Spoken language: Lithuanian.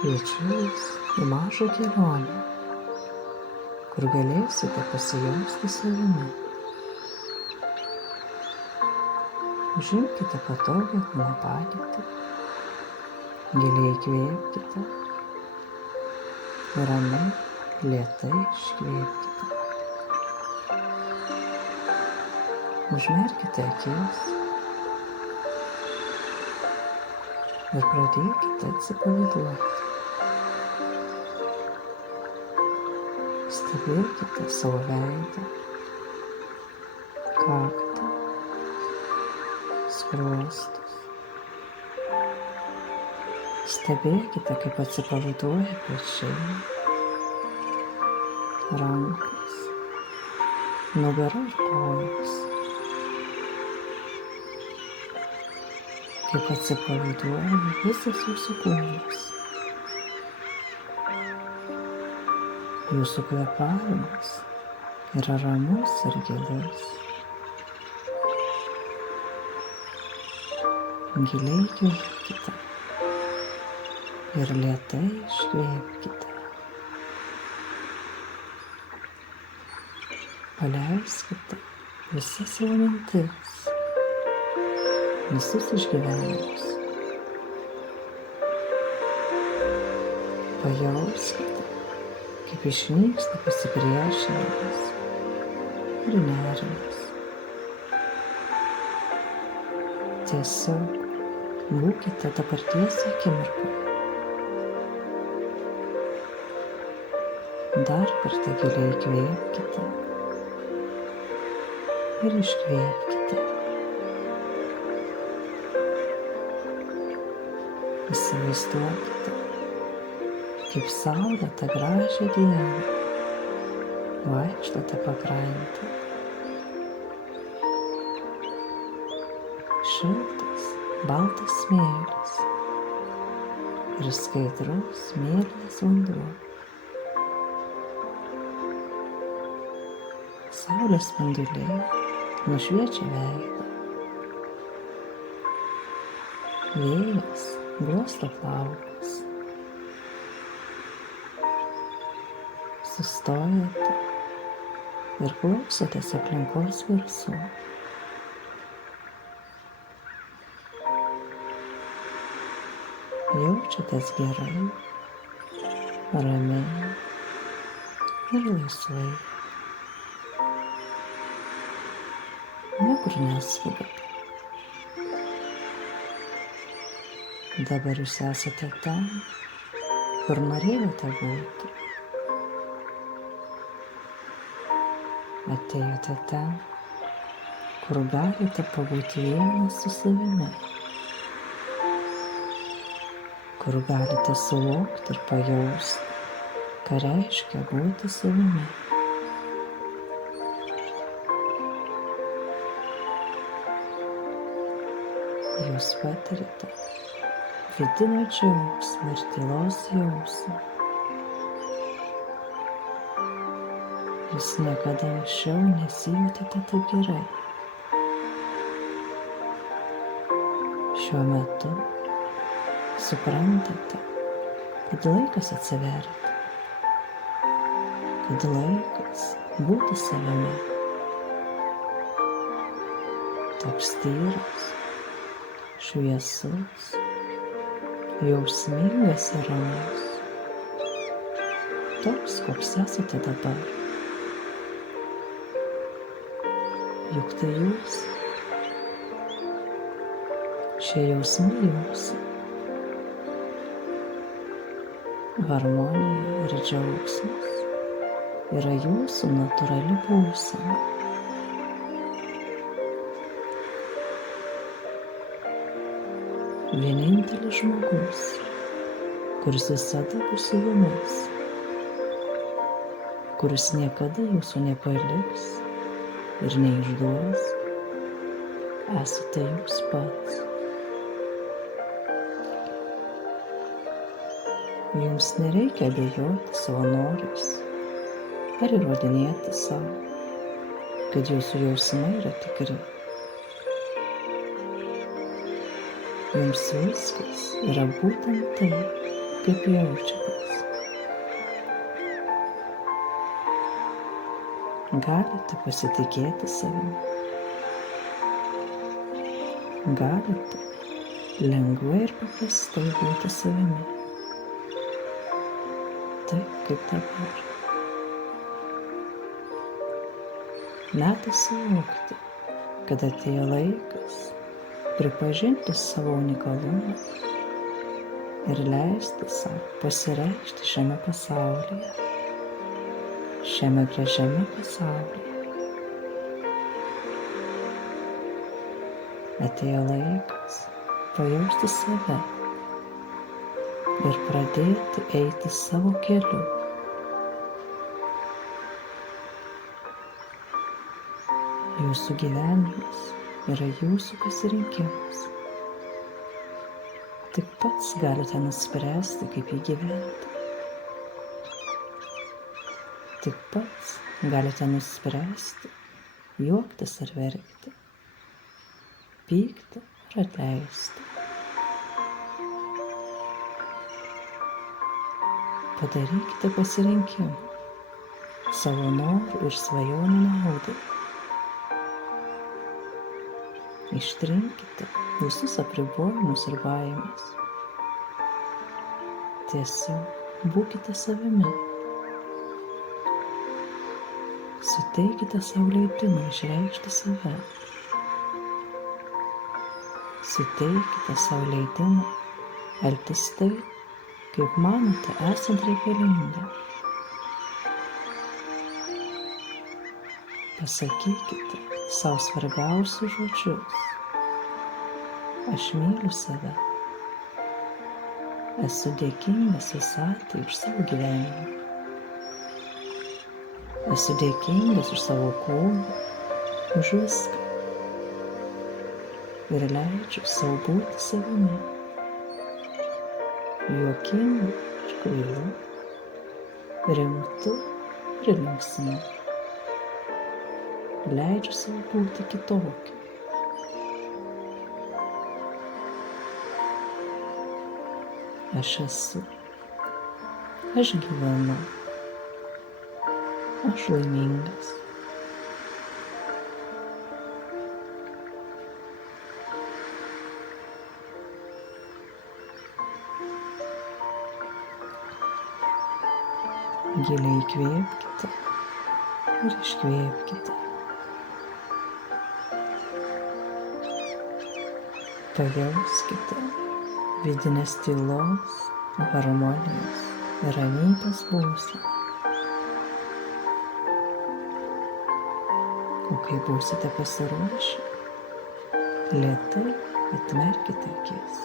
Kviečiu Jūs į mažą kelionę, kur galėsite pasijausti savimi. Užimkite patogią kūno padėtį, giliai įkvėpkite ir ramiai, lėtai iškvėpkite. Užmerkite akis ir pradėkite atsipalaiduoti. Stebėkite savo veidą, kaktą, skruostus. Stebėkite, kaip atsipalaiduoja pečiai, rankos, nugara ir kojos. Kaip atsipalaiduoja visas Jūsų kūnas. Jūsų kvėpavimas yra ramus ir gilus. Giliai įkvėpkite ir lėtai iškvėpkite. Paleiskite visas savo mintis, visus išgyvenimus. Pajauskite, kaip išnyksta pasipriešinimas ir nerimas. Tiesiog būkite dabarties akimirkoje. Dar kartą giliai įkvėpkite ir iškvėpkite. Įsivaizduokite, kaip saulėtą gražią dieną vaikštote pakrante. Šiltas, baltas smėlis ir skaidrus mėlynas vanduo. Saulės spinduliai nušviečia veidą. Vėjas glosto plaukus. Sustojate ir klausotės aplinkos garsų. Jaučiatės gerai, ramiai ir laisvai. Niekur neskubate. Dabar Jūs esate ten, kur norėjote būti. Atėjote ten, kur galite pabūti vienas su savimi, kur galite suvokti ir pajausti, ką reiškia būti savimi. Jūs patiriate vidinio džiaugsmo ir tylos jausmą. Jūs niekada anksčiau nesijautėte taip gerai. Šiuo metu suprantate, kad laikas atsiverti, kad laikas būti savimi. Toks tyras, šviesus, jausmingas ir ramus. Toks, koks esate dabar. Juk tai Jūs. Šie jausmai Jūsų. Harmonija ir džiaugsmas yra Jūsų natūrali būsena. Vienintelis žmogus, kuris visada bus su Jumis, kuris niekada Jūsų nepaliks ir neišduos, esate Jūs pats. Jums nereikia abejoti savo norais ar įrodinėti savo, kad Jūsų jausmai yra tikri. Jums viskas yra būtent taip, kaip jaučiatės. Galite pasitikėti savimi. Galite lengvai ir paprastai būti savimi. Taip kaip dabar. Metas suvokti, kad atėjo laikas pripažinti savo unikalumą ir leisti savo pasireikšti šiame pasaulyje. Šiame gražiame pasaulyje. Atėjo laikas pajausti save ir pradėti eiti savo keliu. Jūsų gyvenimas yra jūsų pasirinkimas. Tik pats galite nuspręsti, kaip jį gyventi. Tik pats galite nuspręsti, juoktis ar verkti, pykti ar atleisti. Padarykite pasirinkimą savo norų ir svajonių naudai. Ištrinkite visus apribojimus ir baimes. Tiesiog būkite savimi. Suteikite savo leidimą išreikšti save. Suteikite savo leidimą elgtis taip, kaip manote esant reikalinga. Pasakykite savo svarbiausius žodžius. Aš myliu save. Esu dėkingas visatai už savo gyvenimą. Esu dėkingas už savo kūną, už viską. Ir leidžiu savo būti savimi. Juokingu ir kvailu, rimtu ir linksmu. Leidžiu savo būti kitokiu. Aš esu. Aš gyvenu. Aš laimingas. Giliai įkvėpkite ir iškvėpkite. Pajauskite vidinės tylos, harmonijos ir ramybės būseną. O kai būsite pasiruošę, lėtai atmerkite akis.